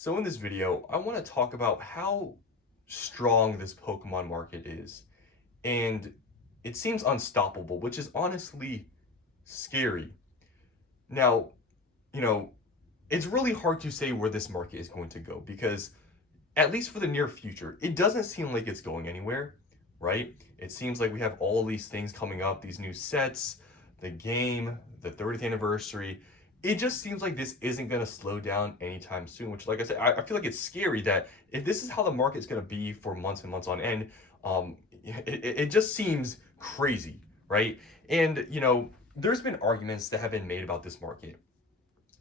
So in this video, I want to talk about how strong this Pokemon market is. And it seems unstoppable, which is honestly scary. Now, you know, it's really hard to say where this market is going to go because, at least for the near future, it doesn't seem like it's going anywhere, right? It seems like we have all these things coming up, these new sets, the game, the 30th anniversary. It just seems like this isn't going to slow down anytime soon, which, like I said, I feel like it's scary that if this is how the market's going to be for months and months on end, it just seems crazy, right? And, there's been arguments that have been made about this market.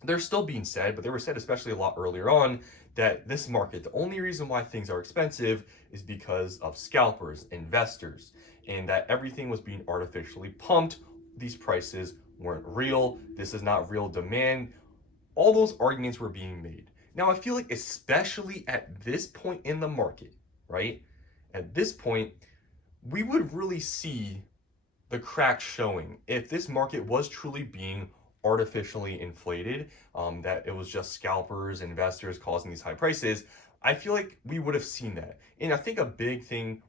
They're still being said, but they were said especially a lot earlier on that this market, the only reason why things are expensive is because of scalpers, investors, and that everything was being artificially pumped. These prices weren't real. This is not real demand. All those arguments were being made. Now, I feel like, especially at this point in the market, right? At this point, we would really see the cracks showing if this market was truly being artificially inflated, that it was just scalpers, investors causing these high prices. I feel like we would have seen that. And I think a big thing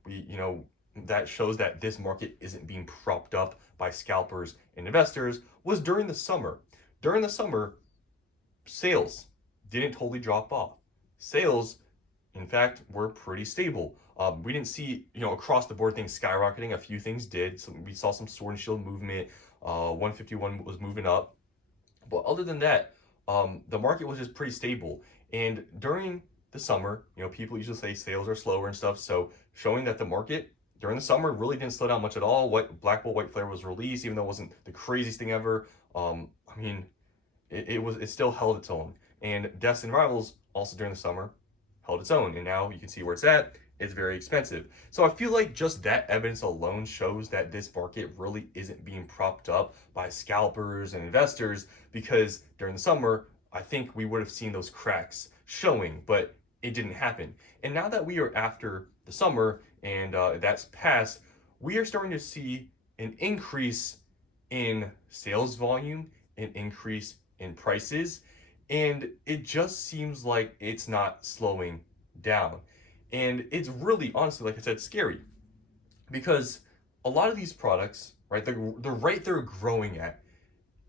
that shows that this market isn't being propped up by scalpers and investors was during the summer. During the summer, sales didn't totally drop off. Sales, in fact, were pretty stable. We didn't see, across the board things skyrocketing. A few things did. So we saw some Sword and Shield movement. 151 was moving up. But other than that, the market was just pretty stable. And during the summer, people usually say sales are slower and stuff. So showing that the market during the summer really didn't slow down much at all. What Black Bolt White Flare was released, even though it wasn't the craziest thing ever. I mean, it still held its own. And Destined Rivals also during the summer held its own. And now you can see where it's at. It's very expensive. So I feel like just that evidence alone shows that this market really isn't being propped up by scalpers and investors, because during the summer, I think we would have seen those cracks showing, but it didn't happen. And now that we are after the summer and that's passed, we are starting to see an increase in sales volume, an increase in prices, and it just seems like it's not slowing down. And it's really, honestly, like I said, scary because a lot of these products, right, the rate they're growing at,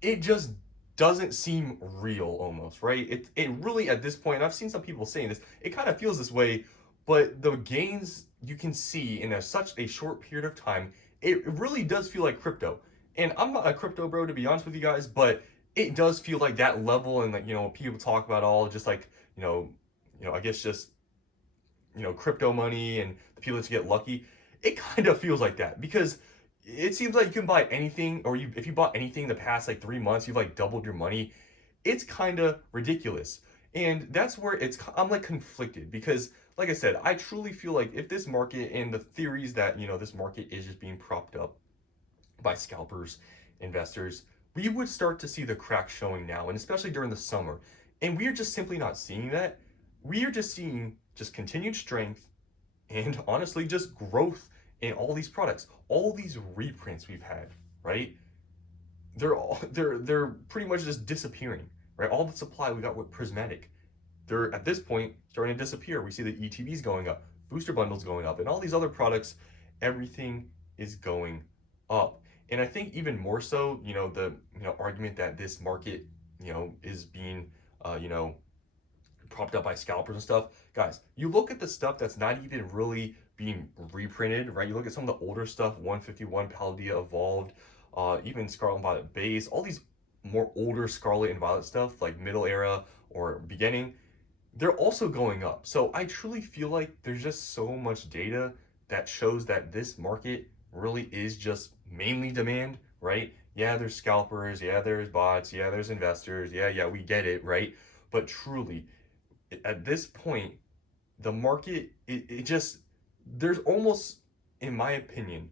it just doesn't seem real almost, right? It really, at this point, and I've seen some people saying this, it kind of feels this way, but the gains you can see in such a short period of time, it really does feel like crypto. And I'm not a crypto bro, to be honest with you guys, but it does feel like that level. And like, people talk about all just like, I guess just crypto money and the people that get lucky. It kind of feels like that because it seems like you can buy anything, or if you bought anything in the past like 3 months, you've like doubled your money. It's kind of ridiculous. And that's where I'm like conflicted because, like I said, I truly feel like if this market and the theories that, this market is just being propped up by scalpers, investors, we would start to see the cracks showing now, and especially during the summer. And we are just simply not seeing that. We are just seeing just continued strength and honestly just growth in all these products. All these reprints we've had, right? They're pretty much just disappearing, right? All the supply we got with Prismatic, they're at this point starting to disappear. We see the ETBs going up, booster bundles going up, and all these other products, everything is going up. And I think even more so, the argument that this market, is being propped up by scalpers and stuff. Guys, you look at the stuff that's not even really being reprinted, right? You look at some of the older stuff, 151, Paldea Evolved, even Scarlet and Violet Base, all these more older Scarlet and Violet stuff, like middle era or beginning, they're also going up. So I truly feel like there's just so much data that shows that this market really is just mainly demand, right? Yeah, there's scalpers, yeah, there's bots, yeah, there's investors, yeah, we get it, right? But truly, at this point, the market, it just, there's almost, in my opinion,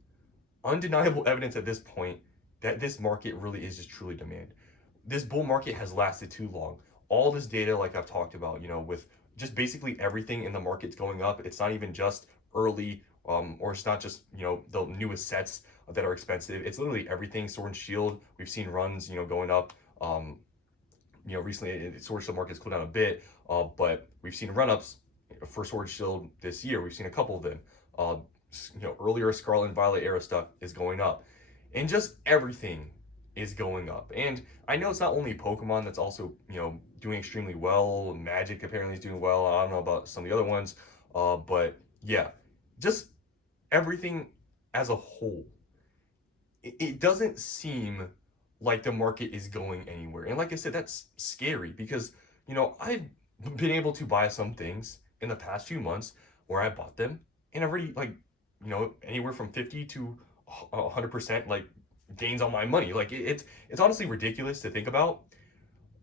undeniable evidence at this point that this market really is just truly demand. This bull market has lasted too long. All this data, like I've talked about, with just basically everything in the market's going up. It's not even just early, or it's not just, the newest sets that are expensive. It's literally everything. Sword and Shield, we've seen runs, going up. recently Sword Shield market's cooled down a bit, but we've seen run-ups for Sword Shield this year. We've seen a couple of them. Uh, earlier Scarlet and Violet era stuff is going up, and just everything is going up. And I know it's not only Pokemon that's also doing extremely well. Magic apparently is doing well. I don't know about some of the other ones, but yeah, just everything as a whole. It doesn't seem like the market is going anywhere. And like I said, that's scary because, I've been able to buy some things in the past few months where I bought them and I've already anywhere from 50 to 100% like gains on my money. Like it's honestly ridiculous to think about.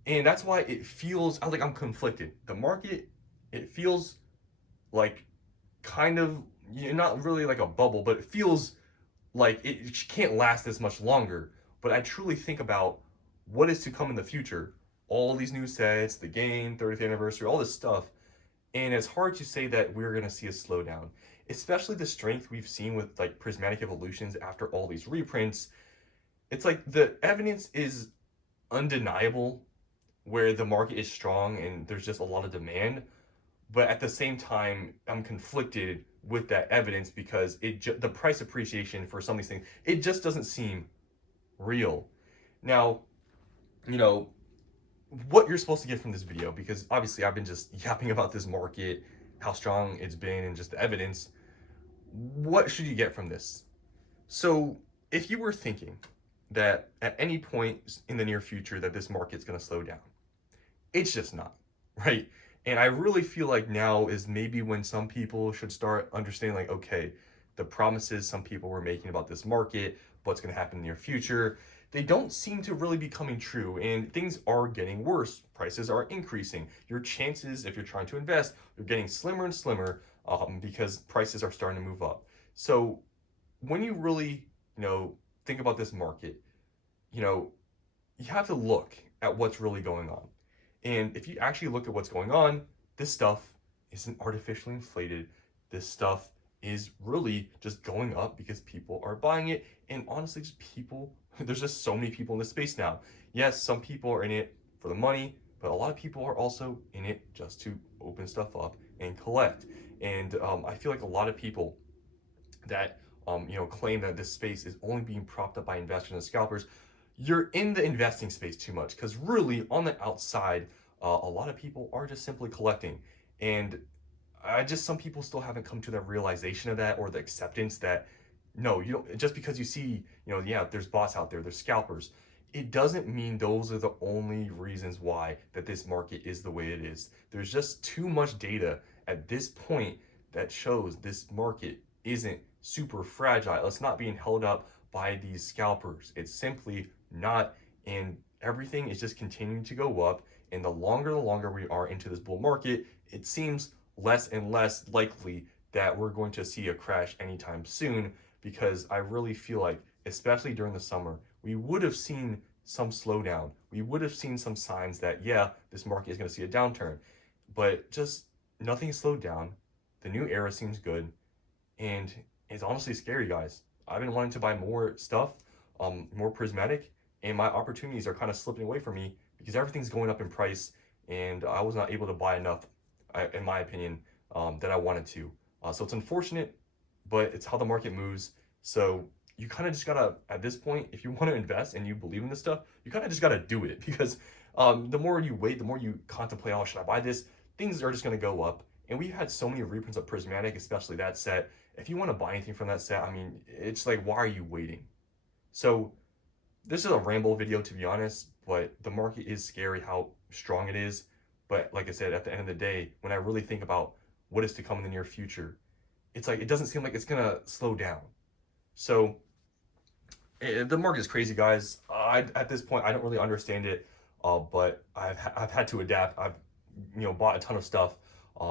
And that's why it feels like I'm conflicted. The market, it feels like kind of, not really like a bubble, but it feels like it can't last this much longer. But I truly think about what is to come in the future. All these new sets, the game, 30th anniversary, all this stuff. And it's hard to say that we're going to see a slowdown, especially the strength we've seen with like prismatic evolutions after all these reprints. It's like the evidence is undeniable where the market is strong and there's just a lot of demand. But at the same time, I'm conflicted with that evidence because the price appreciation for some of these things, it just doesn't seem real. Now, you know, what you're supposed to get from this video, because obviously I've been just yapping about this market, how strong it's been, and just the evidence. What should you get from this? So, if you were thinking that at any point in the near future that this market's going to slow down, it's just not, right? And I really feel like now is maybe when some people should start understanding, like, okay, the promises some people were making about this market, what's going to happen in the near future, they don't seem to really be coming true, and things are getting worse. Prices are increasing. Your chances, if you're trying to invest, are getting slimmer and slimmer because prices are starting to move up. So when you really, think about this market, you have to look at what's really going on. And if you actually look at what's going on, this stuff isn't artificially inflated. This stuff is really just going up because people are buying it. And honestly, just people, there's just so many people in this space now. Yes, some people are in it for the money, but a lot of people are also in it just to open stuff up and collect. And I feel like a lot of people that claim that this space is only being propped up by investors and scalpers, you're in the investing space too much, because really on the outside, a lot of people are just simply collecting. And some people still haven't come to the realization of that, or the acceptance that no, you don't, just because you see, yeah, there's bots out there, there's scalpers, it doesn't mean those are the only reasons why that this market is the way it is. There's just too much data at this point that shows this market isn't super fragile. It's not being held up by these scalpers. It's simply not, and everything is just continuing to go up. And the longer we are into this bull market, it seems less and less likely that we're going to see a crash anytime soon, because I really feel like, especially during the summer, we would have seen some slowdown. We would have seen some signs that, yeah, this market is going to see a downturn, but just nothing slowed down. The new era seems good, and it's honestly scary, guys. I've been wanting to buy more stuff, more prismatic, and my opportunities are kind of slipping away from me because everything's going up in price, and I was not able to buy enough, in my opinion, that I wanted to. So it's unfortunate, but it's how the market moves. So you kind of just gotta, at this point, if you want to invest and you believe in this stuff, you kind of just gotta do it, because the more you wait, the more you contemplate, oh, should I buy this? Things are just gonna go up. And we've had so many reprints of Prismatic, especially that set. If you want to buy anything from that set, I mean, it's like, why are you waiting? So this is a ramble video, to be honest, but the market is scary how strong it is. But like I said, at the end of the day, when I really think about what is to come in the near future, it's like, it doesn't seem like it's gonna slow down. So the market is crazy, guys. At this point, I don't really understand it, but I've had to adapt. I've bought a ton of stuff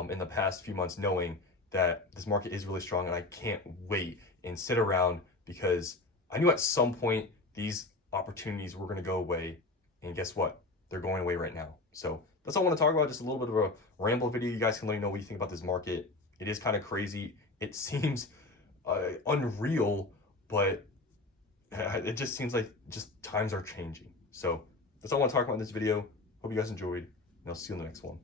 in the past few months, knowing that this market is really strong, and I can't wait and sit around, because I knew at some point these opportunities were going to go away, and guess what? They're going away right now. So that's all I want to talk about. Just a little bit of a ramble video. You guys can let me know what you think about this market. It is kind of crazy. It seems unreal, but it just seems like just times are changing. So that's all I want to talk about in this video. Hope you guys enjoyed, and I'll see you in the next one.